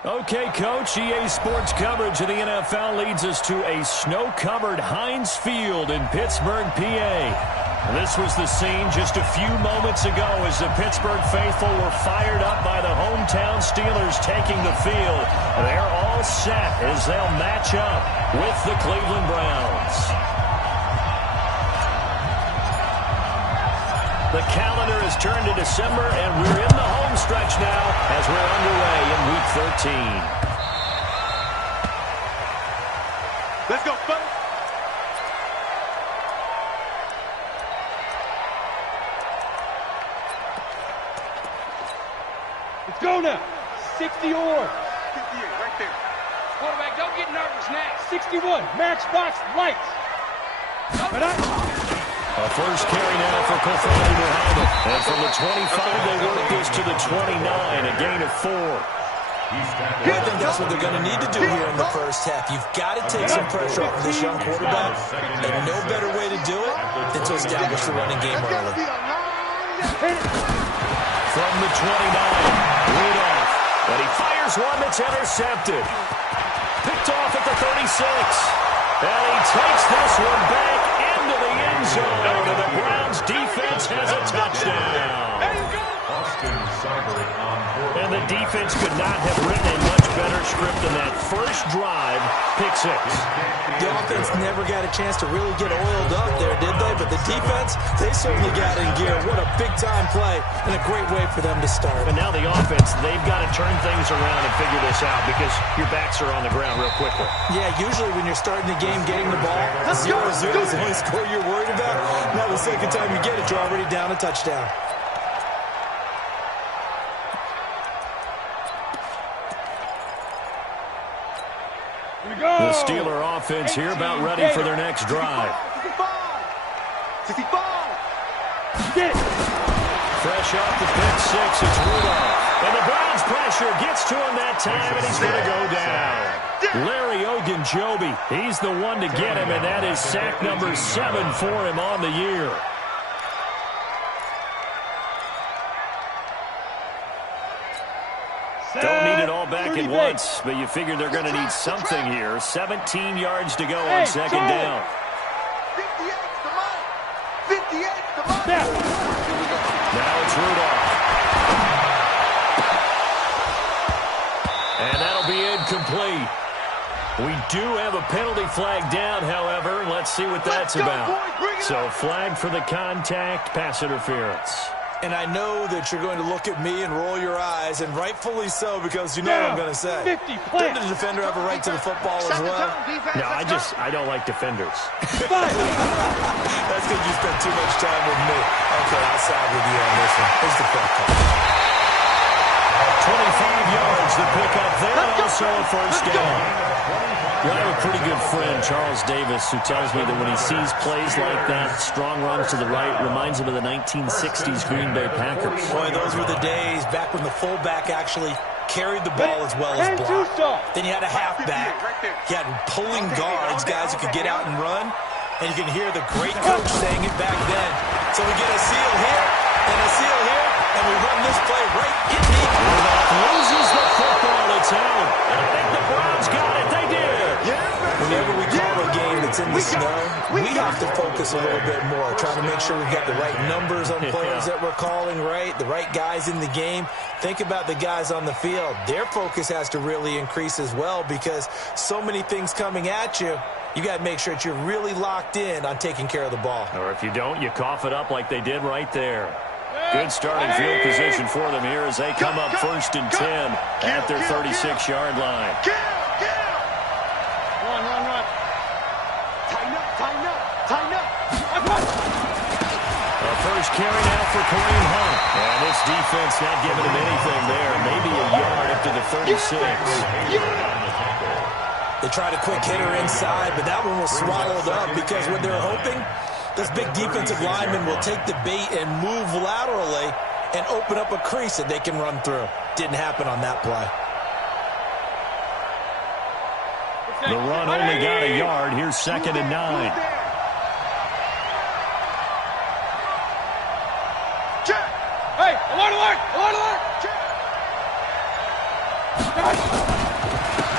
Okay, Coach, EA Sports coverage of the NFL leads us to a snow-covered Heinz Field in Pittsburgh, PA. This was the scene just a few moments ago as the Pittsburgh faithful were fired up by the hometown Steelers taking the field. They're all set as they'll match up with the Cleveland Browns. The calendar has turned to December, and we're in the home stretch now as we're underway in Week 13. Let's go, buddy. Let's go now. 60 or 58, right there. Quarterback, don't get nervous now. 61, matchbox, lights. Right on. A first carry now for Kofani Muhammad. And from the 25, they work this to the 29, a gain of 4. Well, I think that's what they're going to need to do here in the first half. You've got to take some pressure off of this young quarterback, and no better way to do it than to establish the running game early. From the 29, Rudolph. And he fires one that's intercepted. Picked off at the 36. And he takes this one back into the end zone. And the Browns defense has a touchdown. And the defense could not have written a much better script than that first drive, pick 6. The offense never got a chance to really get oiled up there, did they? But the defense, they certainly got in gear. What a big-time play and a great way for them to start. And now the offense, they've got to turn things around and figure this out because your backs are on the ground real quickly. Yeah, usually when you're starting the game, getting the ball, 0-0 is the only score you're worried about. Now the second time you get it, you're already down a touchdown. The Steeler offense here about ready for their next drive. 65. Fresh off the pick 6, it's Rudolph. And the Browns pressure gets to him that time, and he's going to go down. Larry Ogunjobi, he's the one to get him, and that is sack number 7 for him on the year. Don't need it all back at once, but you figure they're going to need something here. 17 yards to go on second down. 58 to Mike. Now it's Rudolph. And that'll be incomplete. We do have a penalty flag down, however. Let's see what that's about. So flag for the contact, pass interference. And I know that you're going to look at me and roll your eyes, and rightful so, because you know what I'm going to say. Doesn't the defender have a right to the football as well? No, I don't like defenders. That's because you spent too much time with me. Okay, I'll side with you on this one. Here's the front cut. 25 yards to pick up there, also a first down. I have a pretty good friend, Charles Davis, who tells me that when he sees plays like that, strong runs to the right, reminds him of the 1960s Green Bay Packers. Boy, those were the days back when the fullback actually carried the ball as well as blocked. Then you had a halfback. You had pulling guards, guys who could get out and run. And you can hear the great coach saying it back then. So we get a seal here and a seal here, and we run this play right in the... Rudolph loses the football. It's out. I think the Browns got it. They did. Whenever we call a game that's in the snow, we have to focus a little bit more, trying to make sure we've got the right numbers on players that we're calling, right? The right guys in the game. Think about the guys on the field. Their focus has to really increase as well because so many things coming at you. You got to make sure that you're really locked in on taking care of the ball. Or if you don't, you cough it up like they did right there. Good starting field position for them here as they come up 1st and 10 at their 36-yard line. Run. Tighten up. A first carry now for Kareem Hunt. And this defense not giving him anything there. Maybe a yard up to the 36. They tried a quick hitter inside, but that one was swallowed up because what they're hoping, this big defensive lineman will take the bait and move laterally and open up a crease that they can run through. Didn't happen on that play. The run only got a yard. Here's 2nd and 9. Hey, alert!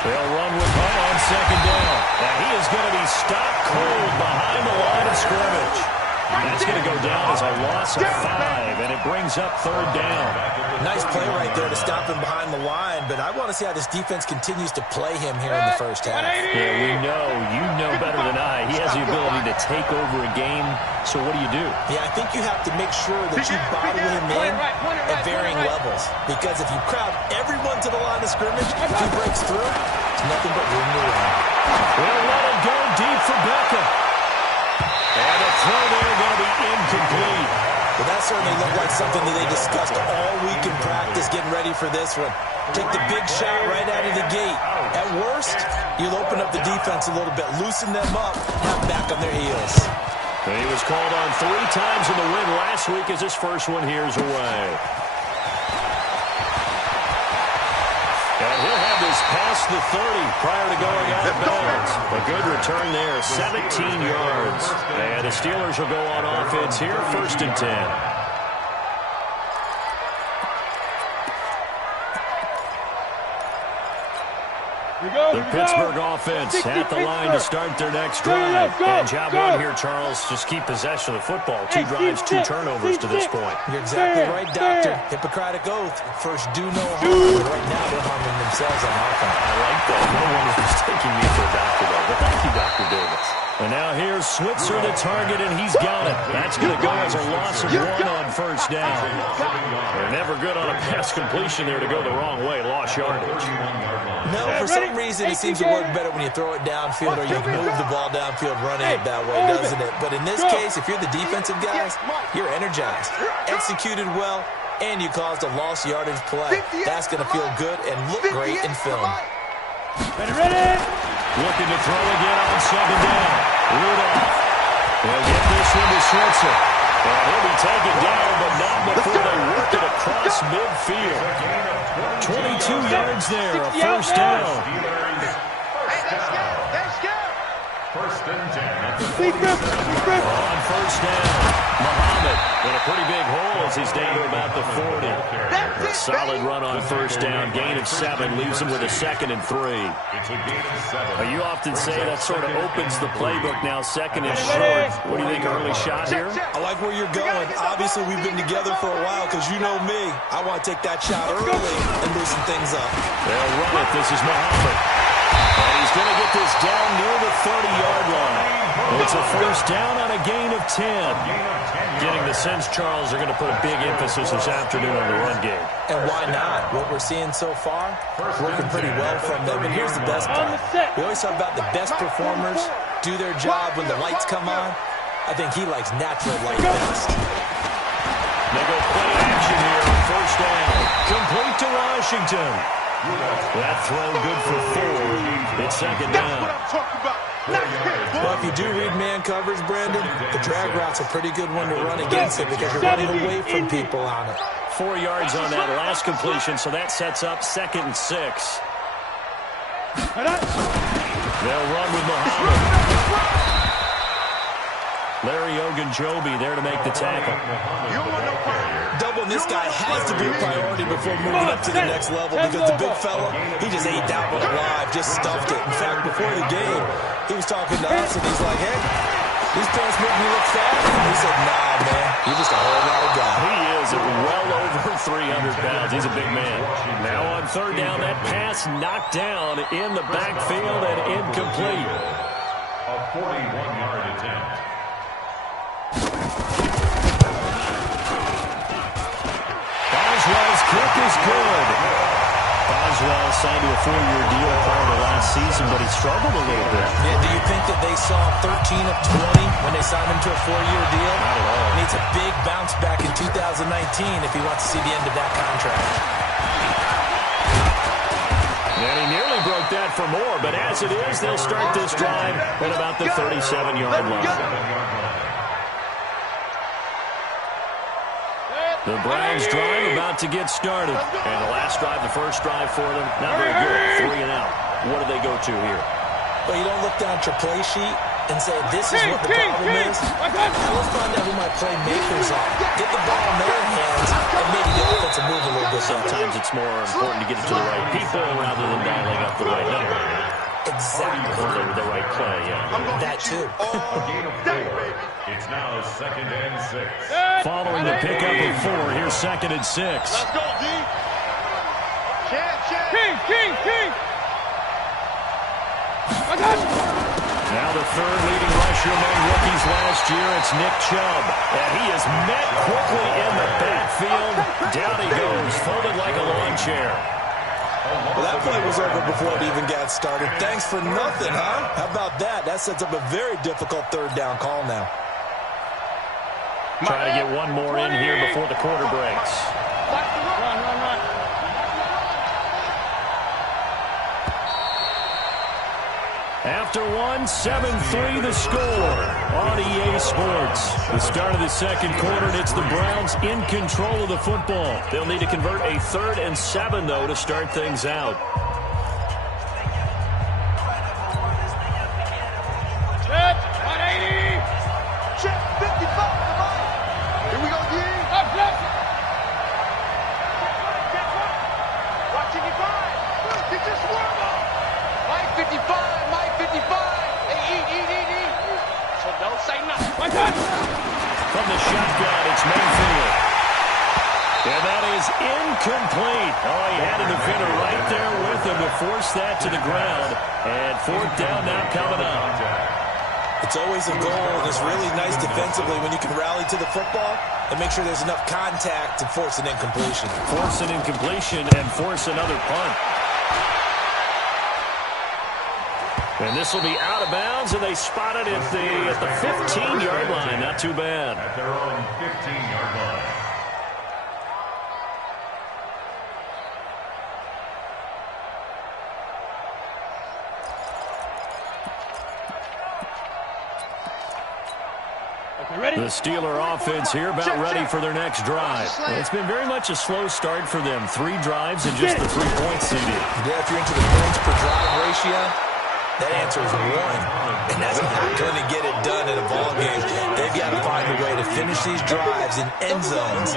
They'll run with Hunt on second down. And he is going to be stopped cold behind the line of scrimmage. That's going to go down as a loss of 5, and it brings up third down. Nice play right there to stop him behind the line, but I want to see how this defense continues to play him here in the first half. Yeah, we know. You know better than I. He has the ability to take over a game, so what do? Yeah, I think you have to make sure that you bottle him in at varying levels, because if you crowd everyone to the line of scrimmage, if he breaks through, it's nothing but room to run. We'll let it go deep for Beckham. And the throw there going to be incomplete. Well, that certainly looked like something that they discussed all week in practice, getting ready for this one. Take the big shot right out of the gate. At worst, you'll open up the defense a little bit, loosen them up, have them back on their heels. And he was called on 3 times in the win last week as his first one here's away. And he'll have this past the 30 prior to going out of bounds. A good return there, 17 yards. And the Steelers will go on offense here, 1st and 10. The Pittsburgh offense at the line to start their next drive. And job one here, Charles. Just keep possession of the football. 2 drives, 2 turnovers to this point. You're exactly right, Doctor. Hippocratic oath. First, do no harm. But right now, they're harming themselves on offense. I like that. No one is mistaking me for a doctor, though. But thank you, Dr. Davis. And now here's Switzer, the target, and he's got it. That's going to go as a loss of 1 on first down. They're never good on a pass completion there to go the wrong way. Lost yardage. No, for some reason it seems to work better when you throw it downfield or you move the ball downfield running it that way, doesn't it? But in this case, if you're the defensive guys, you're energized, executed well, and you caused a lost yardage play. That's going to feel good and look great in film. Ready. Looking to throw again on second down. Rudolph. They'll get this one to Switzer. And he'll be taken down, but not before they work it across midfield. 22 yards there, a first down. First and 10. On first down, Muhammad in a pretty big hole as he's down to about the 40. A solid run on first down. Gain of 7 leaves him with a 2nd and 3. You often say that sort of opens the playbook now, 2nd and short. What do you think, early shot here? I like where you're going. Obviously, we've been together for a while because you know me. I want to take that shot early and loosen things up. They'll run it. This is Muhammad. And he's going to get this down near the 30-yard line. It's a first down on a gain of 10. Getting the sense, Charles, they're going to put a big emphasis this afternoon on the run game. And why not? What we're seeing so far, working pretty well from them. And here's the best part. We always talk about the best performers do their job when the lights come on. I think he likes natural light best. They go play action here on first down. Complete to Washington. That throw good for 4. It's second down. Well, if you do read man coverage, Brandon, the drag route's a pretty good one to run against it because you're running away from people on it. 4 yards on that last completion, so that sets up 2nd and 6. They'll run with Muhammad. Larry Ogunjobi there to make the tackle. Doubling this guy has to be a priority before moving up to the next level because the big fella, he just ate that one alive, just stuffed it. In fact, before the game, he was talking to us and he's like, hey, these pants make me look fat. And he said, nah, man, you're just a whole lot of guy. He is well over 300 pounds. He's a big man. Now on third down, that pass knocked down in the backfield and incomplete. A 41-yard attempt. Boswell's kick is good. Boswell signed to a 4-year deal prior to last season, but he struggled a little bit. Yeah, do you think that they saw 13 of 20 when they signed him to a 4-year deal? Not at all. Needs a big bounce back in 2019 if he wants to see the end of that contract. And he nearly broke that for more, but as it is, they'll start this drive at about the 37-yard line. The Browns drive about to get started. And the last drive, the first drive for them, not very good. 3 and out. What do they go to here? Well, you don't look down at your play sheet and say, this is what the problem is, we'll find out who my playmakers are. Get the ball in their hands and maybe the offensive move a little bit. Sometimes it's more important to get it to the right people rather than dialing up the right number. Exactly. Or the right play, yeah. That too. A gain of 4. It's now 2nd and 6. Following the pickup of 4, here's 2nd and 6. Let's go, D. King. Now the third leading rusher among rookies last year, it's Nick Chubb. And he is met quickly in the backfield. Down he goes, folded like a lawn chair. Well, that play was over before it even got started. Thanks for nothing, huh? How about that? That sets up a very difficult third down call now. Trying to get one more in here before the quarter breaks. Run. After one, 7-3 the score on EA Sports. The start of the second quarter, and it's the Browns in control of the football. They'll need to convert a 3rd and 7, though, to start things out. Check, 180. Check, 55, come on. Here we go, D. Up. Watch 55. Get your swarm up. Mike 55. Hey, eat. So don't say nothing. My God. From the shotgun, it's Mayfield. And that is incomplete. Oh, he had a defender right there with him to force that to the ground. And 4th down now coming up. It's always a goal, and it's really nice defensively when you can rally to the football and make sure there's enough contact to force an incompletion. Force an incompletion and force another punt. And this will be out of bounds, and they spot it at the 15-yard line. Not too bad. At their own 15-yard line. The Steeler offense here about ready for their next drive. Well, it's been very much a slow start for them. 3 drives and just the 3 points needed. Yeah, if you're into the points per drive ratio, that answer is 1. And that's not going to get it done in a ball game. They've got to find a way to finish these drives in end zones,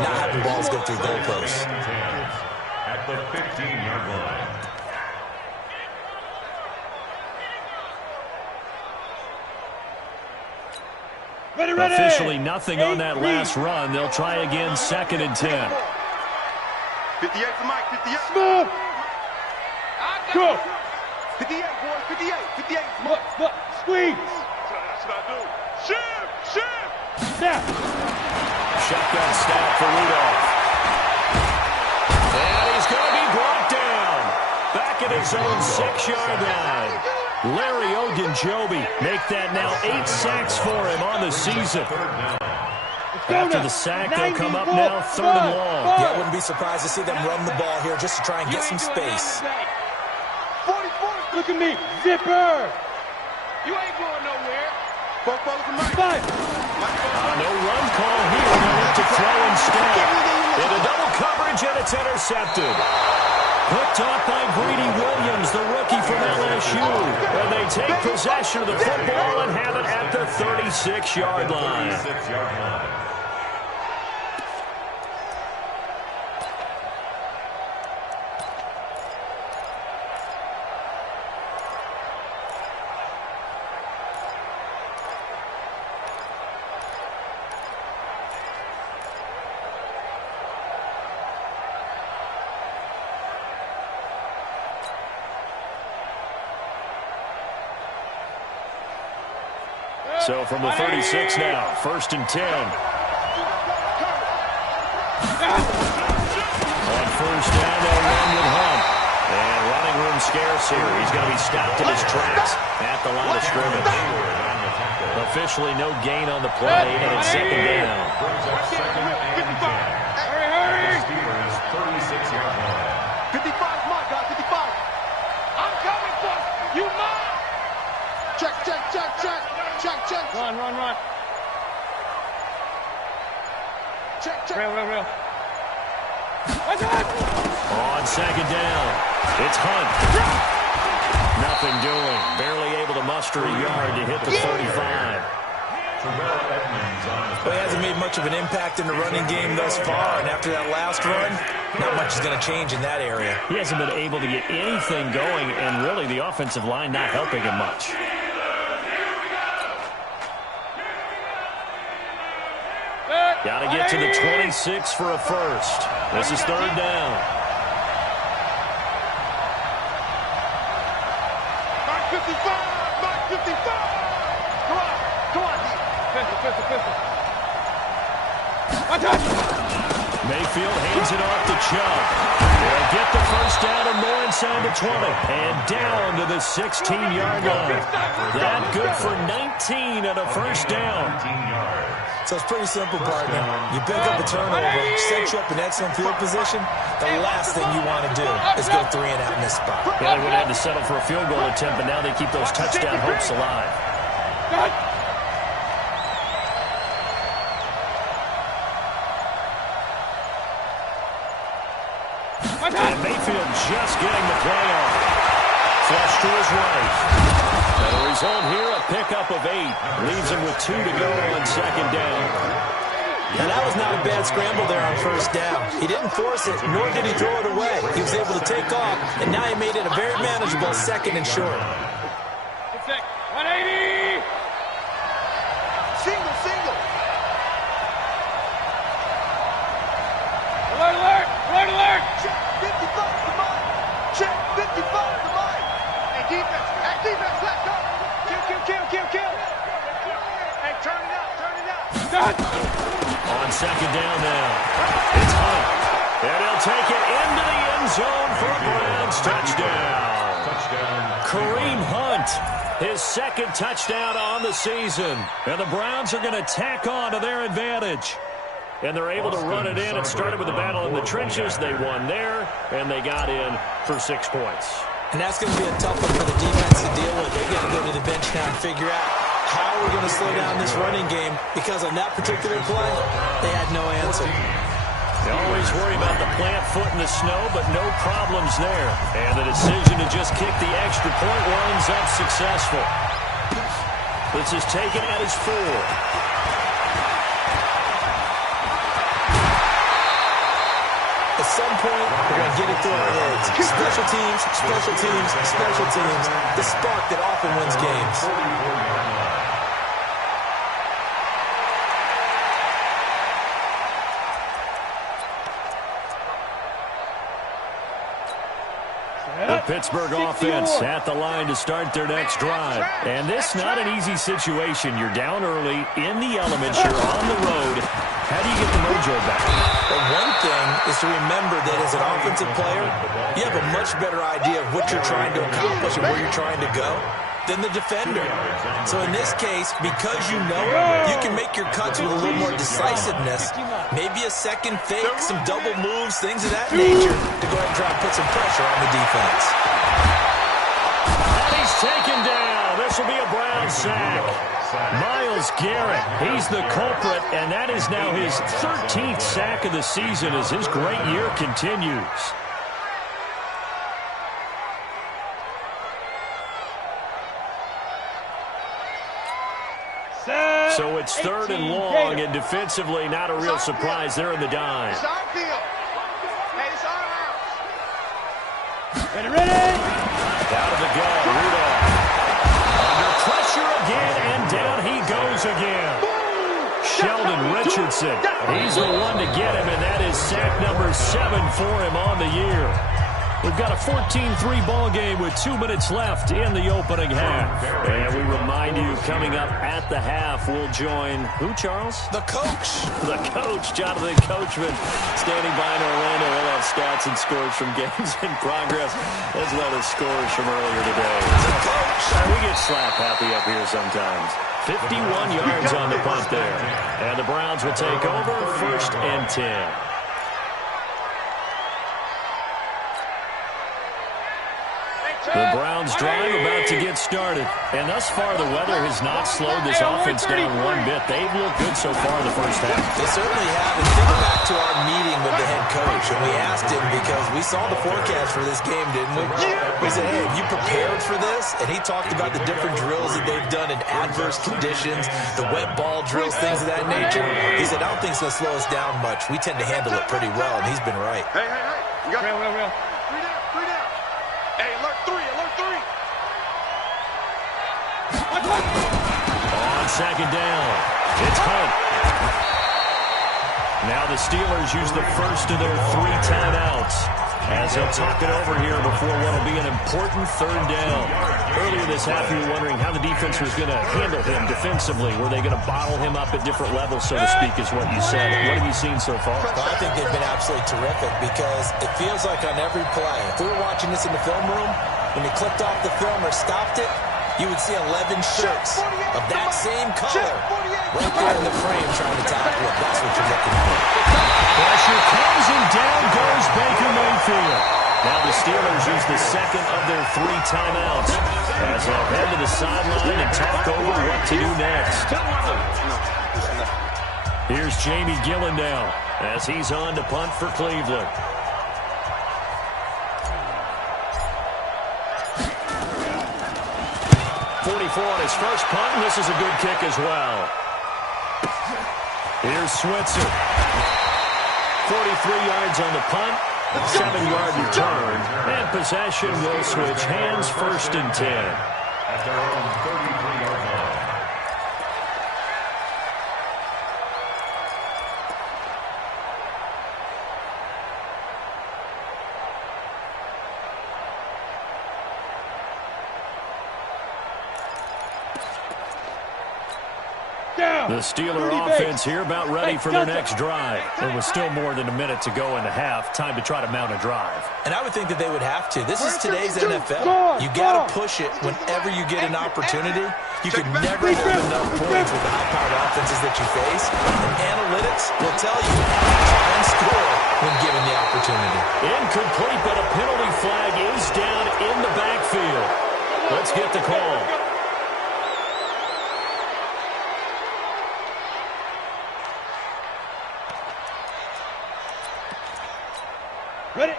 not having balls go through goalposts. At the 15-yard line. Ready. Officially nothing on that last run. They'll try again 2nd and 10. 58 for Mike, 58. Smooth. Go. 58, boys, 58. Look. Squeeze. That's what I do. Shift. Snap. Shotgun snap for Rudolph. And he's going to be brought down. Back at his own 6-yard line. Larry Ogunjobi make that now 8 sacks for him on the season. After the sack, they'll come up now 3rd and long. Yeah, I wouldn't be surprised to see them run the ball here just to try and get some space. 44, look at me, zipper. You ain't going nowhere. No run call here. They'll look to throw instead. Into double coverage, and it's intercepted. Picked off by Greedy Williams, the rookie from LSU. And they take possession of the football and have it at the 36-yard line. 36-yard line. So from the 36 now, 1st and 10. On 1st down, they'll run with Hunt. And running room scarce here. He's going to be stopped in his tracks at the line of scrimmage. Officially no gain on the play, and it's 2nd down. Brings up 2nd and 10. Hurry. The Steelers' 36-yard line. 55, my God, 55. I'm coming for you, mine. Check. Run. Check. Real. On 2nd down, it's Hunt. Nothing doing. Barely able to muster extra yard to hit the 35. Well, he hasn't made much of an impact in the running game thus far, and after that last run, not much is going to change in that area. He hasn't been able to get anything going, and really the offensive line not helping him much. Got to get to the 26 for a first. This is third down. Mark 55! Mark 55! Come on! Come on! Pistol. Mayfield hands it off to Chubb. They'll get the first down and more inside the 20. And down to the 16-yard line. That good for 19 and a first down. So it's pretty simple, partner. You pick up a turnover, set you up in excellent field position. The last thing you want to do is go 3 and out in this spot. Yeah, they would have had to settle for a field goal attempt, but now they keep those touchdown hopes alive. And Mayfield just getting the play on. Flush to his right. And the result here, a pickup of 8. Leaves him with 2 to go on second down. And that was not a bad scramble there on first down. He didn't force it, nor did he throw it away. He was able to take off, and now he made it a very manageable second and short. 180! Single! Alert! Check 55 to Mike! Check 55 to Mike! Hey, defense, let's go! Kill! Hey, turn it out! On second down now, it's Hunt. And he'll take it into the end zone for a Browns touchdown. Kareem Hunt, his second touchdown on the season. And the Browns are going to tack on to their advantage. And they're able to run it in. It started with a battle in the trenches. They won there, and they got in for 6 points. And that's going to be a tough one for the defense to deal with. They've got to go to the bench now and figure out how we're going to slow down this running game, because on that particular play, they had no answer. They always worry about the plant foot in the snow, but no problems there. And the decision to just kick the extra point winds up successful. This is taken at his 4. At some point, we're going to get it through our heads. Special teams. The spark that often wins games. The Pittsburgh offense at the line to start their next drive. And this not an easy situation. You're down early, in the elements, you're on the road. How do you get the mojo back? But one thing is to remember that as an offensive player, you have a much better idea of what you're trying to accomplish and where you're trying to go than the defender. So in this case, because you know it, you can make your cuts with a little more decisiveness. Maybe a second fake, some double moves, things of that nature to go ahead and try and put some pressure on the defense. And he's taken down. This will be a Brown sack. Myles Garrett, he's the culprit, and that is now his 13th sack of the season as his great year continues. So it's third and long, and defensively not a real surprise. They're in the dime. It's our field. Hey, it's our house. Ready? Out of the gun, Rudolph. Under pressure again, and down he goes again. Sheldon Richardson, he's the one to get him, and that is sack number 7 for him on the year. We've got a 14-3 ball game with 2 minutes left in the opening half. And we remind you, coming up at the half, we'll join who, Charles? The coach. The coach, Jonathan Coachman, standing by in Orlando. We'll have stats and scores from games in progress, as well as scores from earlier today. The coach. We get slap happy up here sometimes. 51 yards on the punt there. And the Browns will take over, 1st and 10. The Browns Browns drive about to get started. And thus far, the weather has not slowed this offense down one bit. They've looked good so far in the first half. They certainly have. And think back to our meeting with the head coach, and we asked him because we saw the forecast for this game, didn't we? We said, hey, have you prepared for this? And he talked about the different drills that they've done in adverse conditions, the wet ball drills, things of that nature. He said, I don't think it's going to slow us down much. We tend to handle it pretty well, and he's been right. Hey. You got real. Three down. Hey, alert three. On second down, it's Hunt. Now the Steelers use the first of their 3 timeouts as they'll talk it over here before what will be an important third down. Earlier this half, you were wondering how the defense was going to handle him defensively. Were they going to bottle him up at different levels, so to speak, is what you said. What have you seen so far? Well, I think they've been absolutely terrific because it feels like on every play, if we were watching this in the film room, when they clicked off the film or stopped it, you would see 11 shirts of that same color right there in the frame trying to tackle it. That's what you're looking for. Pressure comes and down goes Baker Mayfield. Now the Steelers use the second of their 3 timeouts as they'll head to the sideline and talk over what to do next. Here's Jamie Gillen now as he's on to punt for Cleveland. 44 on his first punt, and this is a good kick as well. Here's Switzer. 43 yards on the punt, 7-yard return, and possession will switch hands, 1st and 10. At their own 33-yard line. The Steeler offense here about ready for their next drive. There was still more than a minute to go in the half. Time to try to mount a drive. And I would think that they would have to. This is today's NFL. You got to push it whenever you get an opportunity. You can never have enough points with the high-powered offenses that you face. And analytics will tell you try and score when given the opportunity. Incomplete, but a penalty flag is down in the backfield. Let's get the call.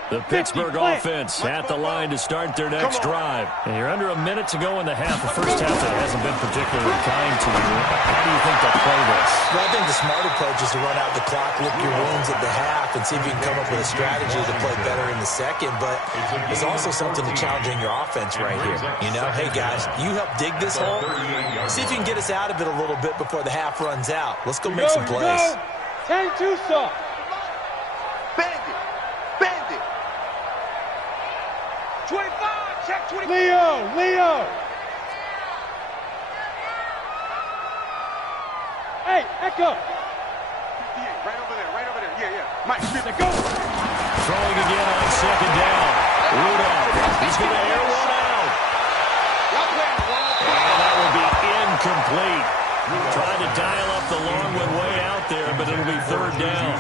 The Pittsburgh offense at the line to start their next drive. And you're under a minute to go in the half. The first half that hasn't been particularly kind to you. How do you think they'll play this? Well, I think the smart approach is to run out the clock, lick your wounds at the half, and see if you can come up with a strategy to play better in the second. But there's also something to challenging your offense right here. You know, hey, guys, you help dig this hole. See if you can get us out of it a little bit before the half runs out. Let's go make some plays. 10-2 soft. Bandit. 25, check 20. Leo. Hey, Echo. Yeah, right over there. Yeah. Mike, Go. Throwing again on second down. Rudolph. He's going to air one out. And that will be incomplete. Trying to dial up the long one way out there, but it'll be 3rd down.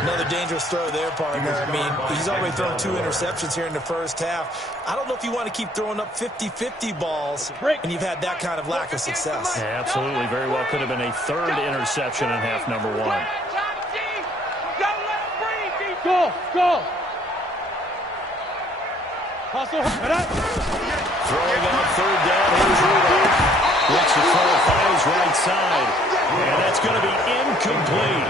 Another dangerous throw there, partner. I mean, he's already thrown 2 interceptions here in the first half. I don't know if you want to keep throwing up 50-50 balls, and you've had that kind of lack of success. Yeah, absolutely. Very well could have been a 3rd interception in half number 1. Don't let him breathe. Go. Hustle. Throwing on 3rd down. Here's Rudolph. Looks to throw, fires right side. And that's going to be incomplete.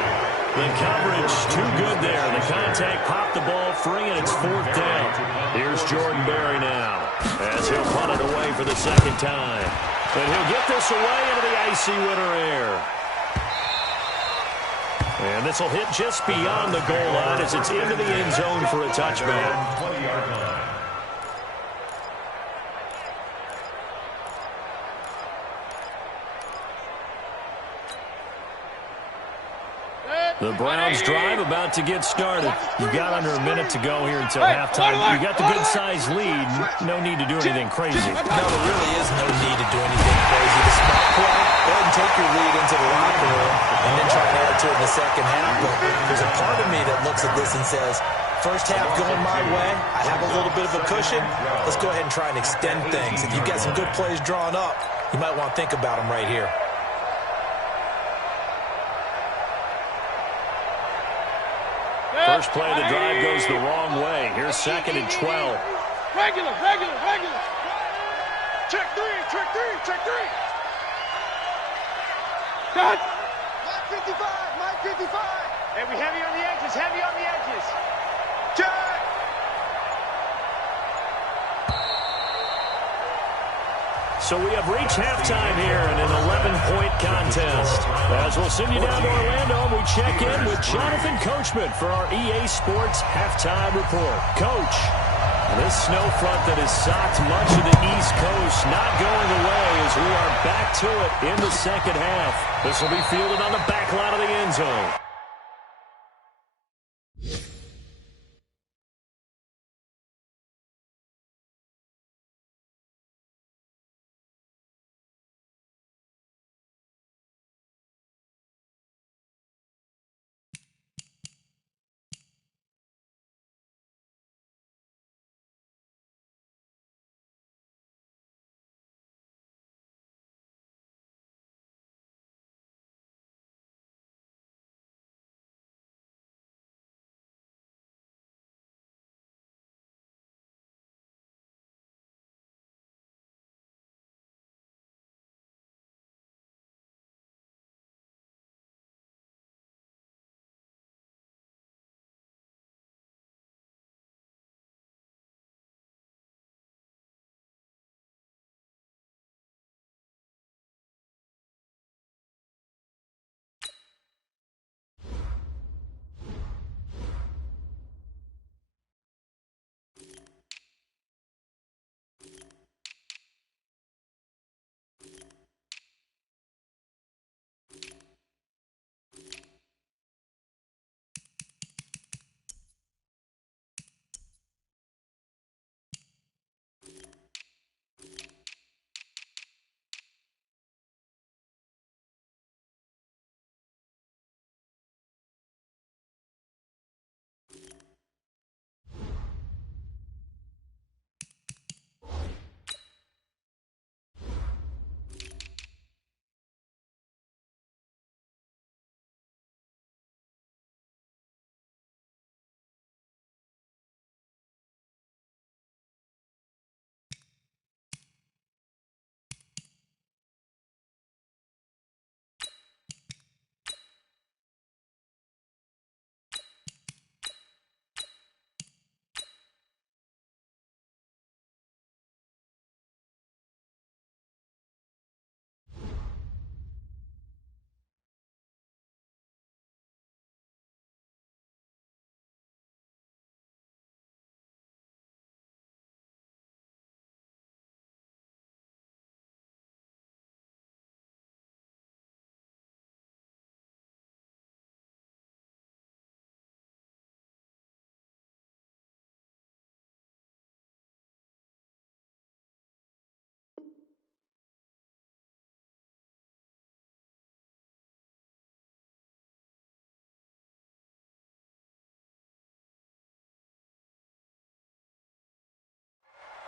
The coverage too good there. The contact popped the ball free, and it's 4th down. Here's Jordan Berry now as he'll punt it away for the 2nd time. And he'll get this away into the icy winter air. And this will hit just beyond the goal line as it's into the end zone for a touchback. 20-yard line. The Browns drive about to get started. You've got under a minute to go here until halftime. You got the good-sized lead. No need to do anything crazy. No, there really is no need to do anything crazy. The smart play, go ahead and take your lead into the locker room and then try and add to it in the second half. But there's a part of me that looks at this and says, First half going my way. I have a little bit of a cushion. Let's go ahead and try and extend things. If you've got some good plays drawn up, you might want to think about them right here. First play of the drive goes the wrong way. Here's 2nd and 12. Regular. Check three, check three, check three. Cut. Mike 55, Mike 55. Hey, we heavy on the edges, heavy on the edges. Check. So we have reached halftime here in an 11-point contest. As we'll send you down to Orlando, we check in with Jonathan Coachman for our EA Sports Halftime Report. Coach, this snow front that has socked much of the East Coast not going away as we are back to it in the second half. This will be fielded on the back line of the end zone.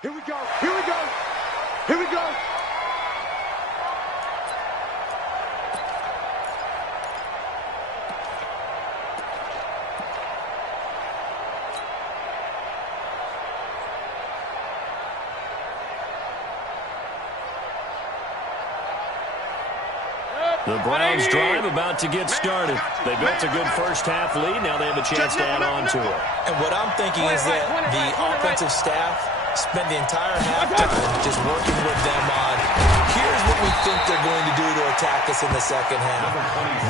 Here we go, here we go, here we go. The Browns drive about to get started. They built a good first half lead. Now they have a chance to add on to it. And what I'm thinking is that the offensive staff spent the entire halftime just working with them on, here's what we think they're going to do to attack us in the second half.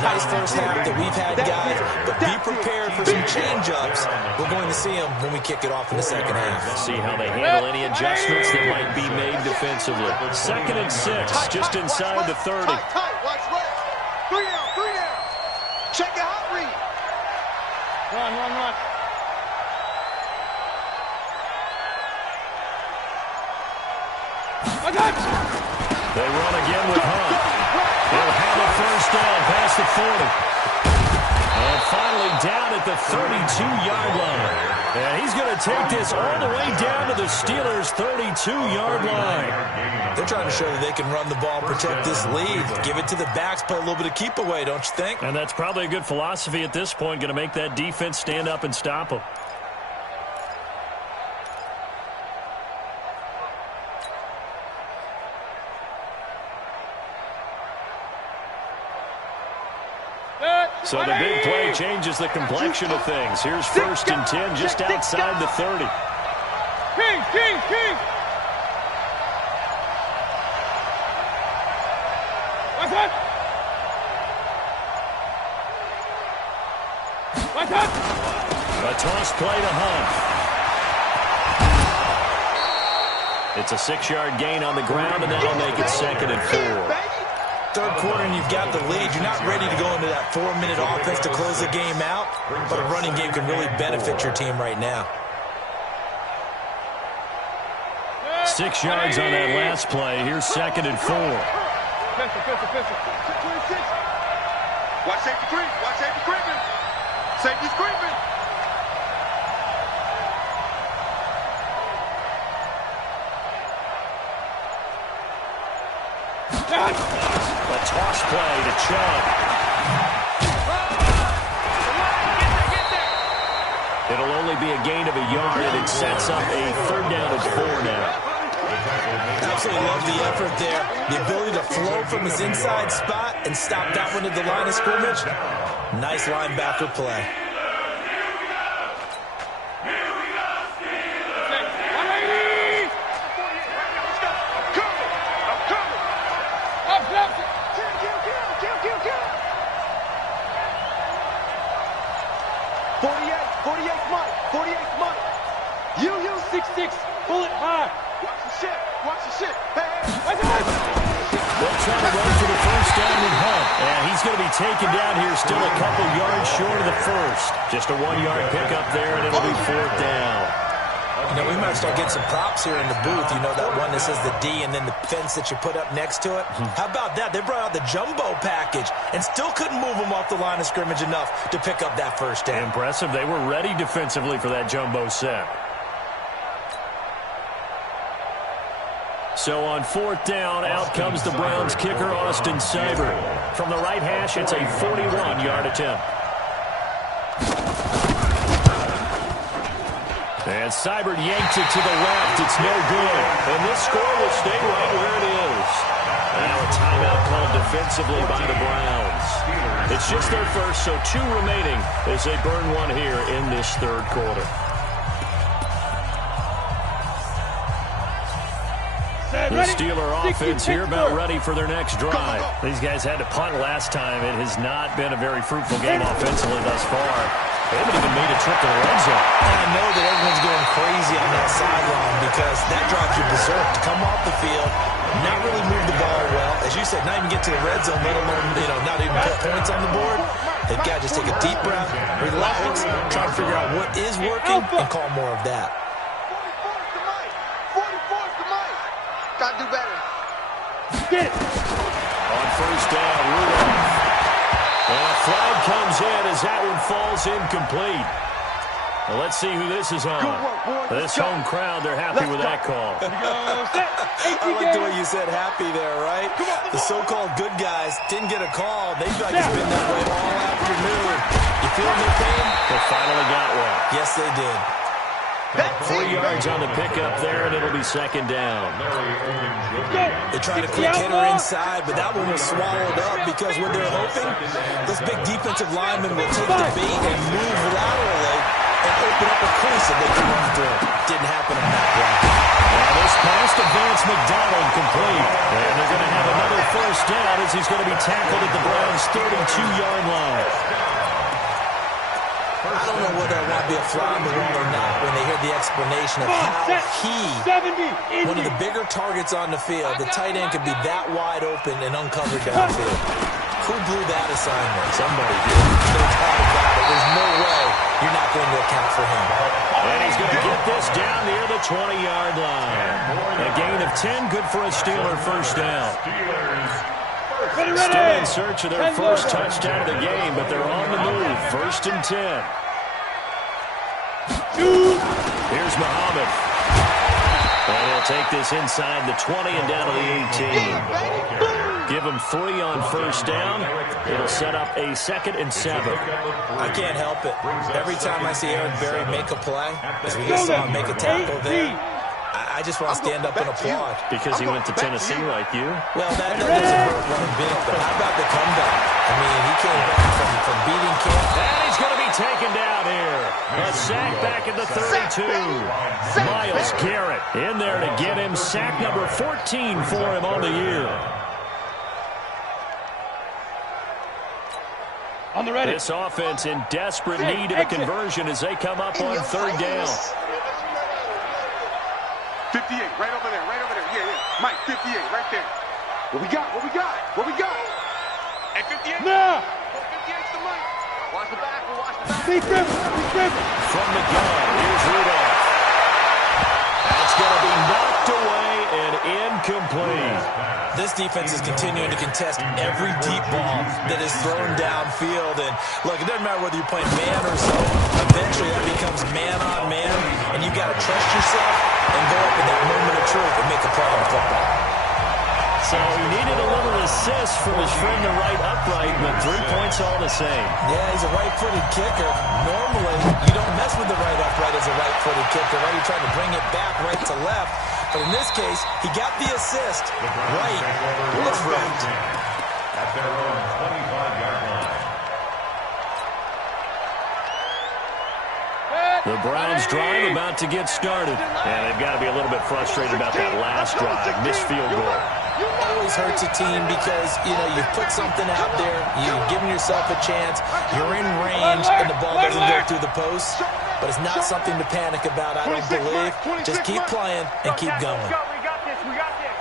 Nice first half that we've had, guys, but be prepared for some change-ups. We're going to see them when we kick it off in the second half. See how they handle any adjustments that might be made defensively. 2nd and 6, just inside the 30. Tight, watch right. 3 down. Check it out, read. Run. I got you. They run again with Hunt. They'll have a first down past the 40. And finally down at the 32-yard line. And he's going to take this all the way down to the Steelers' 32-yard line. They're trying to show that they can run the ball, protect this lead, give it to the backs, play a little bit of keep away, don't you think? And that's probably a good philosophy at this point, going to make that defense stand up and stop them. So the big play changes the complexion of things. Here's 1st and 10 just outside the 30. King! What's up? A toss play to Hunt. It's a 6-yard gain on the ground, and that'll make it 2nd and 4. Third quarter and you've got the lead. You're not ready to go into that 4-minute offense to close the game out, but a running game can really benefit your team right now. 6 yards on that last play. Here's 2nd and 4. Watch safety creep. Watch safety creeping. Safety's creeping. A toss play to Chubb. It'll only be a gain of a yard, and it sets up a 3rd down and 4 now. Absolutely love the effort there. The ability to flow from his inside spot and stop that one at the line of scrimmage. Nice linebacker play. Bullet high. Watch the shit. Hey. They'll try to run for the 1st down with Hunt. And he's going to be taken down here, still a couple yards short of the 1st. Just a 1-yard pickup there, and it'll be 4th down. You know, we might start getting some props here in the booth. You know, that one that says the D and then the fence that you put up next to it. How about that? They brought out the jumbo package and still couldn't move them off the line of scrimmage enough to pick up that 1st down. Impressive. They were ready defensively for that jumbo set. So on 4th down, out comes the Browns kicker, Austin Seibert. From the right hash, it's a 41-yard attempt. And Seibert yanks it to the left. It's no good. And this score will stay right where it is. Now a timeout called defensively by the Browns. It's just their first, so 2 remaining as they burn one here in this 3rd quarter. The Steeler offense here about ready for their next drive. These guys had to punt last time. It has not been a very fruitful game offensively thus far. They haven't even made a trip to the red zone. And I know that everyone's going crazy on that sideline because that drives you berserk to come off the field, not really move the ball well. As you said, not even get to the red zone, let alone, not even put points on the board. They've got to just take a deep breath, relax, try to figure out what is working, and call more of that. 44's the mic. Gotta do better. Get it. On 1st down, Rudolph. And a flag comes in as that one falls incomplete. Well, let's see who this is on. This home crowd, they're happy with that call. I like the way you said happy there, right? The so-called good guys didn't get a call. They feel like it's been that way all afternoon. You feeling their pain? They finally got one. Yes, they did. 3 yards on the pickup there, and it'll be 2nd down. They tried a quick hitter inside, but that one was swallowed up because what they're hoping, this big defensive lineman will take the bait and move laterally and open up a crease that they can run through. Didn't happen on that play. Now this pass to Vance McDonald complete. And they're going to have another 1st down as he's going to be tackled at the Browns' 32-yard line. I don't know whether I want to be a fly on the wall or not when they hear the explanation of how one of the bigger targets on the field, the tight end, could be that wide open and uncovered downfield. Who blew that assignment? Somebody did. No doubt about it. There's no way you're not going to account for him. And he's going to get this down near the 20-yard line. A gain of 10, good for a Steeler 1st down. Still in search of their first touchdown of the game, but they're on the move. 1st and 10. Here's Muhammad. And he'll take this inside the 20 and down to the 18. Give him 3 on 1st down. It'll set up a 2nd and 7. I can't help it. Every time I see Eric Berry make a play, as we just saw him make a tackle there, I just want to stand up and applaud. Because he went to Tennessee like you? Well, that doesn't hurt one bit, but how about the comeback? I mean, he came back from beating Camp. And he's going to be taken down here. A sack back at the 32. Myles Garrett in there to get him. Sack number 14 for him on the year. On the ready. This offense in desperate need of a conversion as they come up on 3rd down. 58, right over there, right over there. Yeah, yeah. Mike, 58, right there. What we got? What we got? What we got? At 58? No! 58's the Mike. Watch the back, watch the back. Deep river, deep river. From the gun, here's Rudolph. That's going to be knocked away and incomplete. This defense is continuing to contest every deep ball that is thrown downfield. And, look, it doesn't matter whether you're playing man or zone. Eventually, that becomes man-on-man, and you've got to trust yourself and go up in that moment of truth and make a play on the football. So he needed a little assist from his friend the right upright, but 3 points all the same. Yeah, he's a right-footed kicker. Normally, you don't mess with the right upright as a right-footed kicker, right? You're trying to bring it back right to left. But in this case, he got the assist. Right was right. At their own 25-yard line. The Browns drive about to get started. And they've got to be a little bit frustrated about that last drive. Missed field goal. Always hurts a team because, you know, you put something out there, you're giving yourself a chance, you're in range, and the ball doesn't go through the post. But it's not something to panic about, I don't believe. Just keep playing and keep going. We got this, we got this.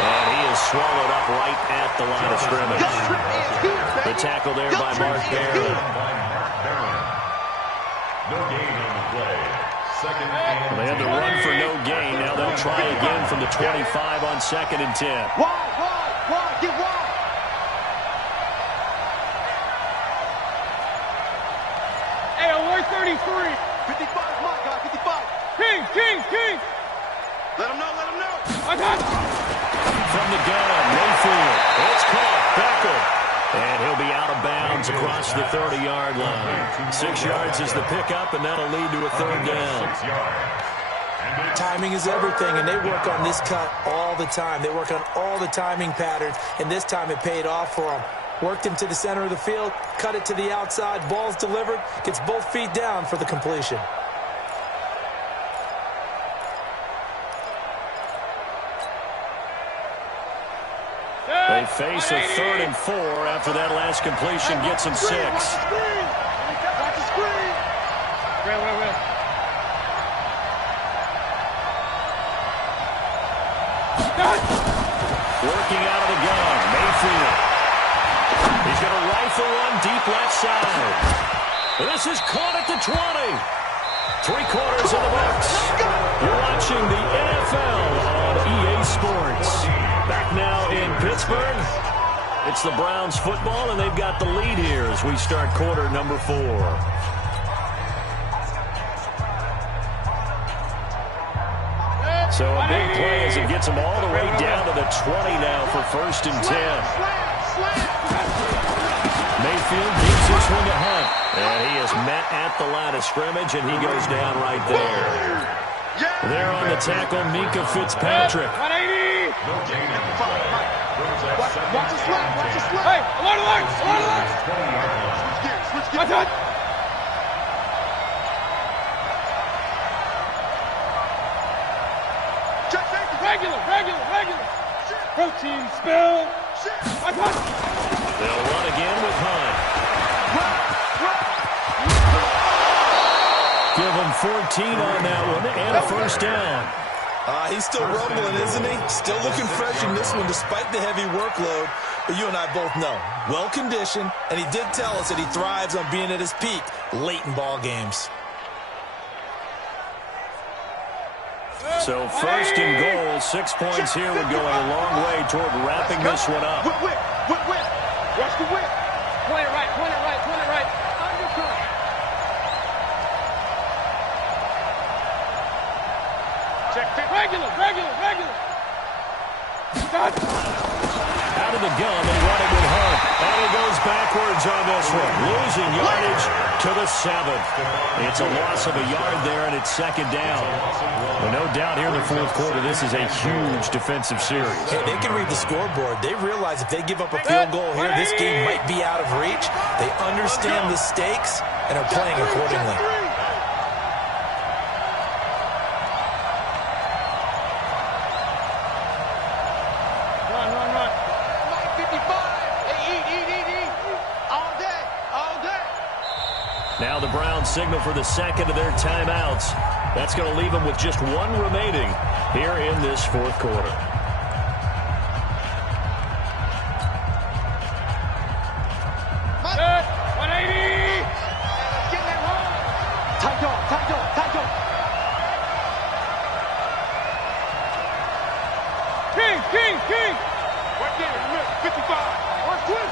And he is swallowed up right at the line of scrimmage. The tackle there by Mark Barron. No gain on the play. Second and They had to run for no gain. Now they'll try again from the 25 on 2nd and 10. Wide, get wide. Hey, alert 33. 55, my God, 55. King. Let him know. I got it. From the gun, Mayfield. It's caught. Beckham. And he'll be out of bounds across the 30-yard line. 6 yards is the pickup, and that'll lead to a 3rd down. 6 yards. Timing is everything, and they work on this cut all the time. They work on all the timing patterns, and this time it paid off for them. Worked him to the center of the field, cut it to the outside, ball's delivered, gets both feet down for the completion. They face a 3rd and 4 after that last completion gets them 6. Watch the screen. Well. Working out of the gun, Mayfield. He's going to rifle one deep left side. This is caught at the 20. 3/4 of the books. You're watching the NFL on EA Sports. Back now in Pittsburgh. It's the Browns football, and they've got the lead here as we start quarter number 4. So a big play as it gets them all the way down to the 20 now for 1st and 10. Mayfield gives this one to Hunt. And he is met at the line of scrimmage, and he goes down right there. There on the tackle, Mika Fitzpatrick. 180. No gain on the play. Watch the slap. Hey, alert. 20-yard line. Switch I gears. got it. Check safety. Regular. Protein spill. I got it. They'll run again with Hunt. Give him 14 on that one and a 1st down. He's still rumbling, isn't he? Still looking fresh in this one despite the heavy workload. But you and I both know, well-conditioned, and he did tell us that he thrives on being at his peak late in ball games. So first and goal, 6 points here would go a long way toward wrapping this one up. Whip. Watch the whip. Point it right. Undercut. Check 50. Regular. Out of the gun, they run it with Hunt. And he goes backwards on this one, losing yardage to the 7th. It's a loss of a yard there, and it's second down. Well, no doubt here in the fourth quarter, this is a huge defensive series. Hey, they can read the scoreboard. They realize if they give up a field goal here, this game might be out of reach. They understand the stakes and are playing accordingly. Run. 55. Hey, eat. All day. Now the Browns signal for the second of their timeouts. That's going to leave them with just one remaining here in this fourth quarter. Set. 180. Get that home. Tight dog. King. Right there in the middle. 55. Watch twist.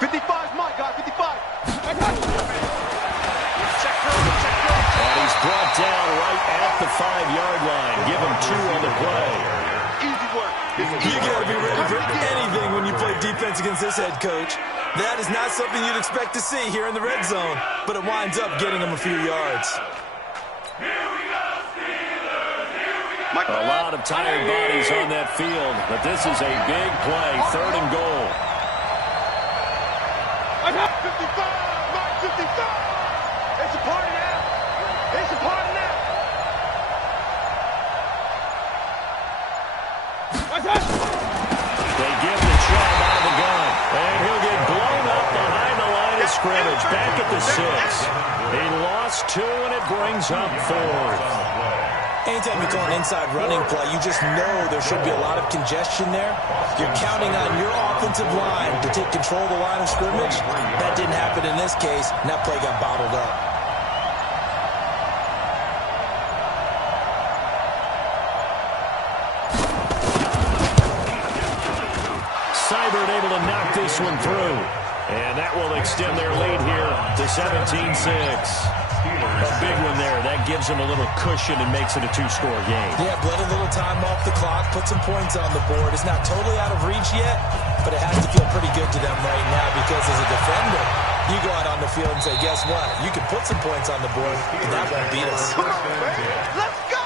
55's my guy. 55. I got you. Check girl. And he's brought down right at the 5-yard line. Give him 2 on the play. Easy work. You got to be ready for anything when you play defense against this head coach. That is not something you'd expect to see here in the red zone, but it winds up getting him a few yards. A lot of tired bodies on that field, but this is a big play, third and goal. I got 55. Mike 55. It's a party now. They give the Chubb out of the gun, and he'll get blown up behind the line of scrimmage, back at the 6. He lost 2, and it brings up 4th. Anytime you call an inside running play, you just know there should be a lot of congestion there. You're counting on your offensive line to take control of the line of scrimmage. That didn't happen in this case, and that play got bottled up. Seibert able to knock this one through, and that will extend their lead here to 17-6. A big one there. That gives them a little cushion and makes it a 2-score game. Yeah, bled a little time off the clock, put some points on the board. It's not totally out of reach yet, but it has to feel pretty good to them right now because as a defender, you go out on the field and say, guess what? You can put some points on the board, but that won't beat us. Come on, baby. Let's go.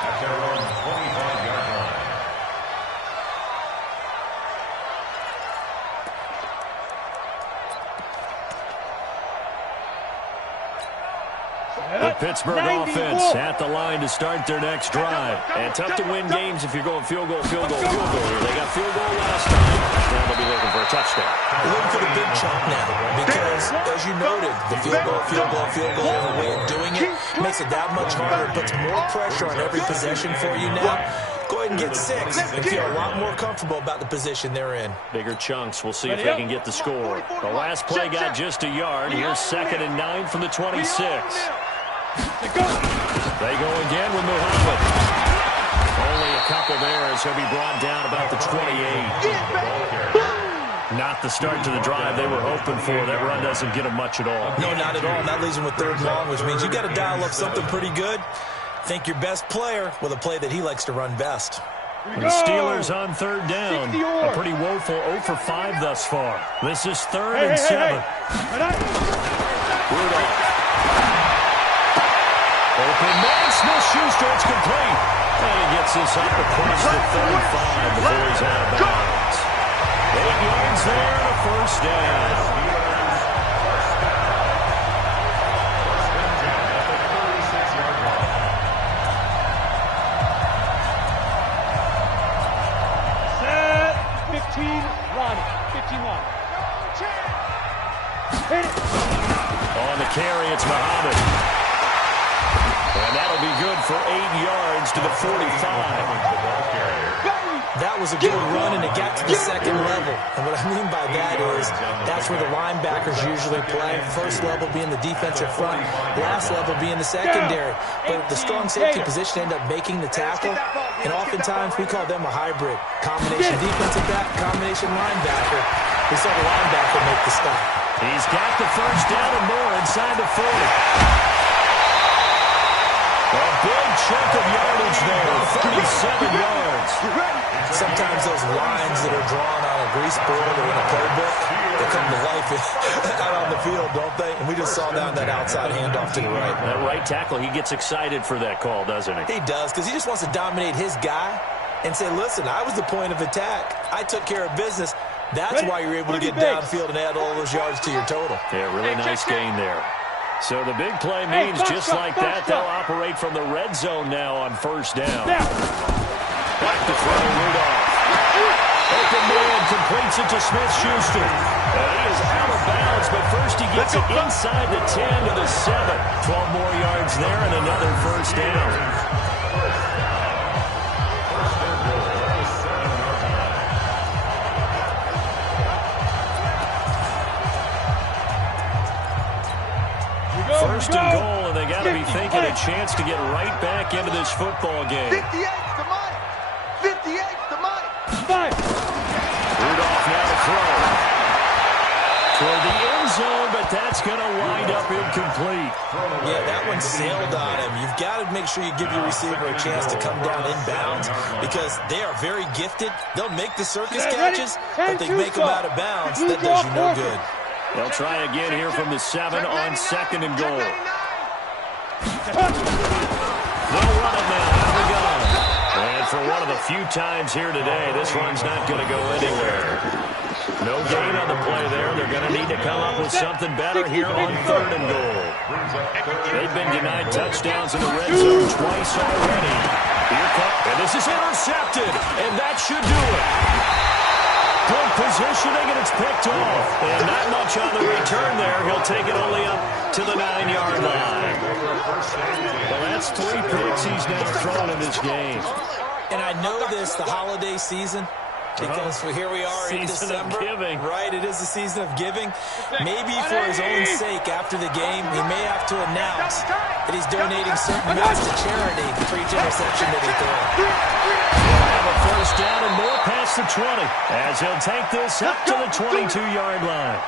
The Pittsburgh offense at the line to start their next drive. And tough to win games if you're going field goal here. They got field goal last time. Now they'll be looking for a touchdown. Looking for the big chunk now because, as you noted, the field goal, and the way of doing it makes it that much harder, puts more pressure on every possession for you now. Go ahead and get 6 and feel a lot more comfortable about the position they're in. Bigger chunks. We'll see if they can get the score. The last play got just a yard. Here's 2nd and 9 from the 26. They go again with Muhammad. Only a couple there as he'll be brought down about the 28. Not the start to the drive they were hoping for. That run doesn't get them much at all. No, not at all. And that leaves them with 3rd and long, which means you got to dial up something pretty good. Think your best player with a play that he likes to run best. The Steelers on 3rd down. A pretty woeful 0 for 5 thus far. This is 3rd and 7. Rudolph. Open man, Smith-Schuster, it's complete. And he gets this up across the 35 before he's out of bounds. 8 yards there and a first down. Set. 15 line. Hit it. On the carry, it's Muhammad. And that'll be good for 8 yards to the 45. That was a good run, and it got to the second level. And what I mean by that is that's where the linebackers usually play. First level being the defensive front, last level being the secondary. But the strong safety position ended up making the tackle, and oftentimes we call them a hybrid. Combination defensive back, combination linebacker. We saw the linebacker make the stop. He's got the first down and more inside the 40. A big chunk of yardage there, 37 yards. Sometimes those lines that are drawn on a grease board or in a playbook, they come to life out on the field, don't they? And we just saw that outside handoff to the right. That right tackle, he gets excited for that call, doesn't he? He does, because he just wants to dominate his guy and say, listen, I was the point of attack. I took care of business. That's why you're able to get downfield and add all those yards to your total. Yeah, really nice gain there. So the big play means just like that, they'll operate from the red zone now on first down. Back to throw, Rudolph. Open man completes it to Smith-Schuster. He is out of bounds, but first he gets it inside the 10 to the 7. 12 more yards there and another first down. First and goal, and they got to be thinking a chance to get right back into this football game. 58's to Mike. 58's to Mike. Rudolph now to throw. Toward the end zone, but that's going to wind up incomplete. Yeah, that one sailed on him. You've got to make sure you give your receiver a chance to come down inbounds because they are very gifted. They'll make the circus catches, but they make them out of bounds. That does you no good. They'll try again here from the 7 on second and goal. They'll run it now. Out we go. And for one of the few times here today, this run's not going to go anywhere. No gain on the play there. They're going to need to come up with something better here on third and goal. They've been denied touchdowns in the red zone twice already. Here comes, and this is intercepted, and that should do it. Good positioning, and it's picked off. And not much on the return there. He'll take it only up to the 9-yard line. Well, that's 3 picks he's now thrown in this game. And I know this, the holiday season, because here we are in December. Giving. Right, it is the season of giving. Maybe for his own sake after the game, he may have to announce that he's donating certain amounts to charity for each interception that he throws. A first down and more past the 20 as he'll take this up to the 22-yard line.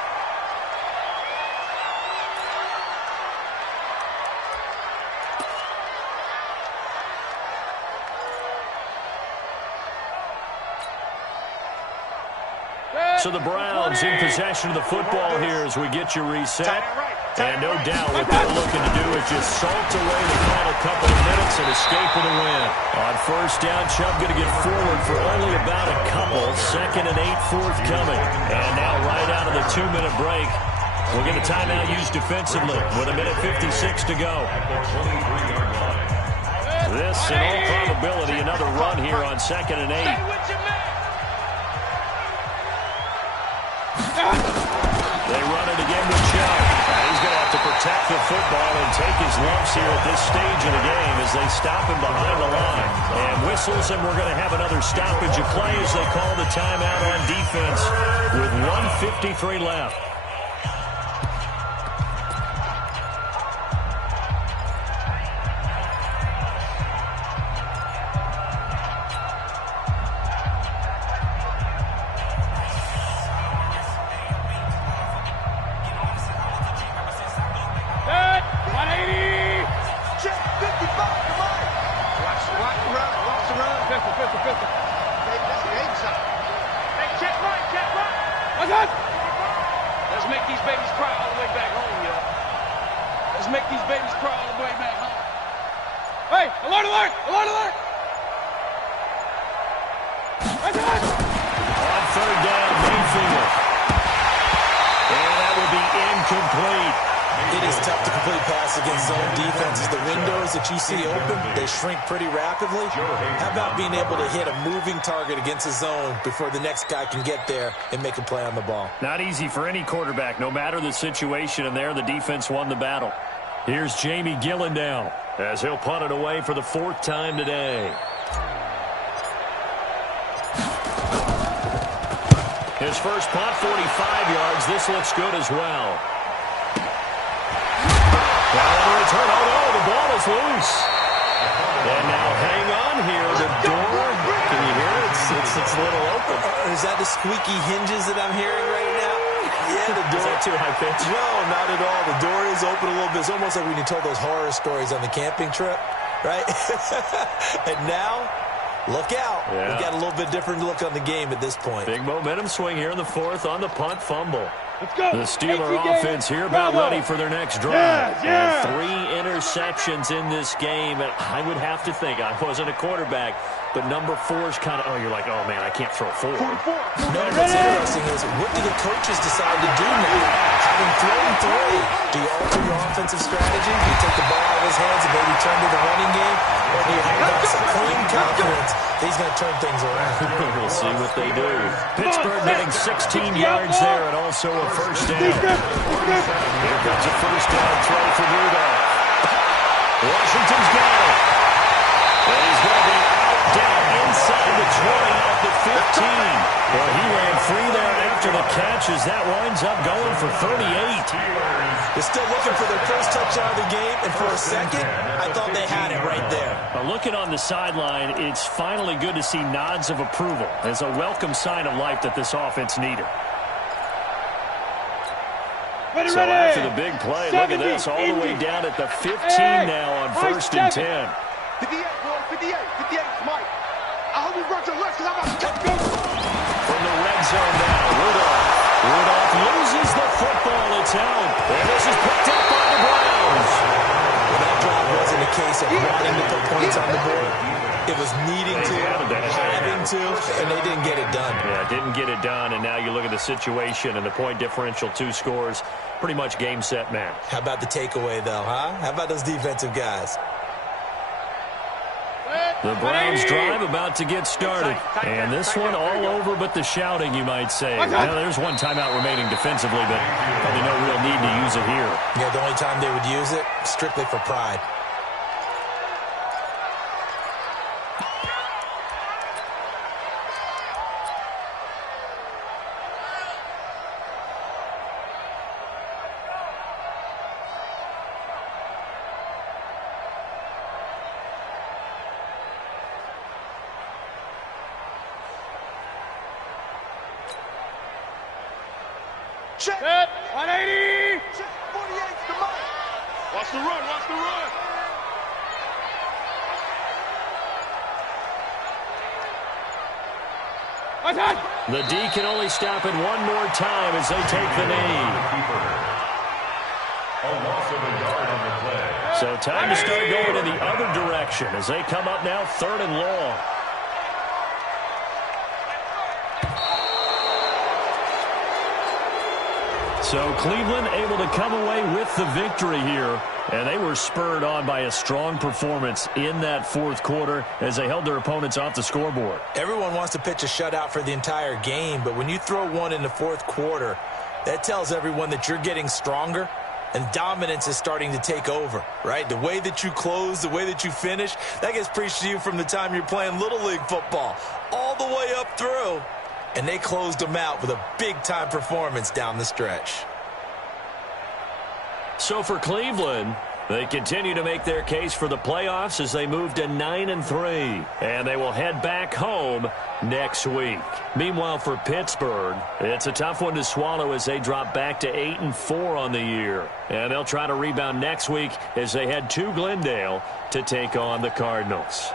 So the Browns in possession of the football here as we get you reset. And no doubt what they're looking to do is just salt away the final couple of minutes and escape with a win. On first down, Chubb going to get forward for only about a couple. 2nd and 8 forthcoming. And now right out of the 2-minute break, we'll get a timeout used defensively with 1:56 to go. This, in all probability, another run here on 2nd and 8. They run it again with Chubb. He's going to have to protect the football and take his lumps here at this stage of the game as they stop him behind the line. And whistles, and we're going to have another stoppage of play as they call the timeout on defense with 1:53 left. Let's make these babies cry all the way back home, yo. Let's make these babies cry all the way back home. Hey, alert, alert, alert, alert! On third down, Mayfield. And that will be incomplete. It is tough to complete pass against zone defenses. The windows that you see open, they shrink pretty rapidly. How about being able to hit a moving target against a zone before the next guy can get there and make a play on the ball? Not easy for any quarterback, no matter the situation, and there the defense won the battle. Here's Jamie Gillen now as he'll punt it away for the 4th time today. His first punt, 45 yards. This looks good as well. Now on the return. Oh, no, the ball is loose. And now hang on here. The door, can you hear it? It's a little open. Is that the squeaky hinges that I'm hearing right now? Yeah, the door. Is that too high pitch? No, not at all. The door is open a little bit. It's almost like when you told those horror stories on the camping trip, right? And now, look out. Yeah. We've got a little bit different look on the game at this point. Big momentum swing here in the fourth on the punt fumble. Let's go. The Steeler offense here about ready for their next drive. And 3 interceptions in this game. And I would have to think, I wasn't a quarterback, but number 4 is kind of, you're like, oh, man, I can't throw 4. No, what's interesting is, what do the coaches decide to do now? Having thrown 3, do you alter your offensive strategy? Do you take the ball out of his hands and maybe turn to the running game? Or do you have supreme confidence that he's going to turn things around? We'll see what they do. Pittsburgh getting 16 yards there and also a first down. Here comes a first down throw for Rudolph. Washington's got it. And he's going to be out down inside the 20 at the 15. Well, he ran free there after the catch as that winds up going for 38. They're still looking for their first touchdown of the game, and for a second, I thought they had it right there. Looking on the sideline, it's finally good to see nods of approval as a welcome sign of life that this offense needed. So after the big play, look at this, all the way down at the 15 now on 1st and 10. 58, boy, 58, 58, Mike. I hope he runs your left because I'm about to cut you. From the red zone now, Rudolph loses the football. It's out. And this is picked up by the Browns. Well, that drive wasn't a case of wanting to put points on the board. It was needing to, having to, and they didn't get it done. Yeah, didn't get it done, and now you look at the situation and the point differential, 2 scores, pretty much game, set, match. How about the takeaway, though, huh? How about those defensive guys? The Browns drive about to get started. And this one all over but the shouting, you might say. Now, there's one timeout remaining defensively, but probably no real need to use it here. Yeah, the only time they would use it, strictly for pride. Check. Set. 180. Check. 48's the Mike. Watch the run. Watch the run. The D can only stop it one more time as they take the knee. A loss of a yard on the play. So time to start going in the other direction as they come up now 3rd and long. So Cleveland able to come away with the victory here. And they were spurred on by a strong performance in that 4th quarter as they held their opponents off the scoreboard. Everyone wants to pitch a shutout for the entire game, but when you throw one in the 4th quarter, that tells everyone that you're getting stronger and dominance is starting to take over, right? The way that you close, the way that you finish, that gets preached to you from the time you're playing Little League football all the way up through. And they closed them out with a big-time performance down the stretch. So for Cleveland, they continue to make their case for the playoffs as they move to 9-3. And they will head back home next week. Meanwhile, for Pittsburgh, it's a tough one to swallow as they drop back to 8-4 on the year. And they'll try to rebound next week as they head to Glendale to take on the Cardinals.